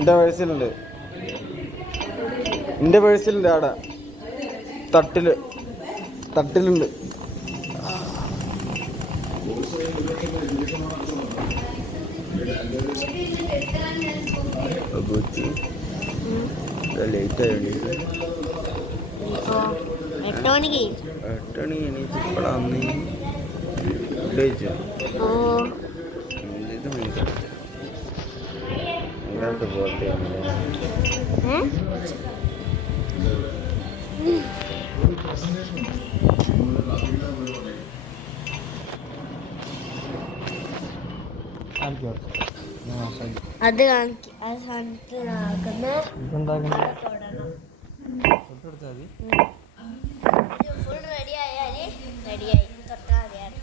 എൻ്റെ പേഴ്സിലുണ്ട്. എൻ്റെ പേഴ്സിലുണ്ട് അവിടെ തട്ടിലുണ്ട്. ലേറ്റ് ആയി 8 മണിക്ക് ഇപ്പോഴാന്ന് ഫുഡ് കഴിച്ചോ? ഇത് ഭയങ്കര പോലത്തെ അത് ഫുൾ റെഡി ആയാല് റെഡിയായി തൊട്ടാൽ മതിയാണ്.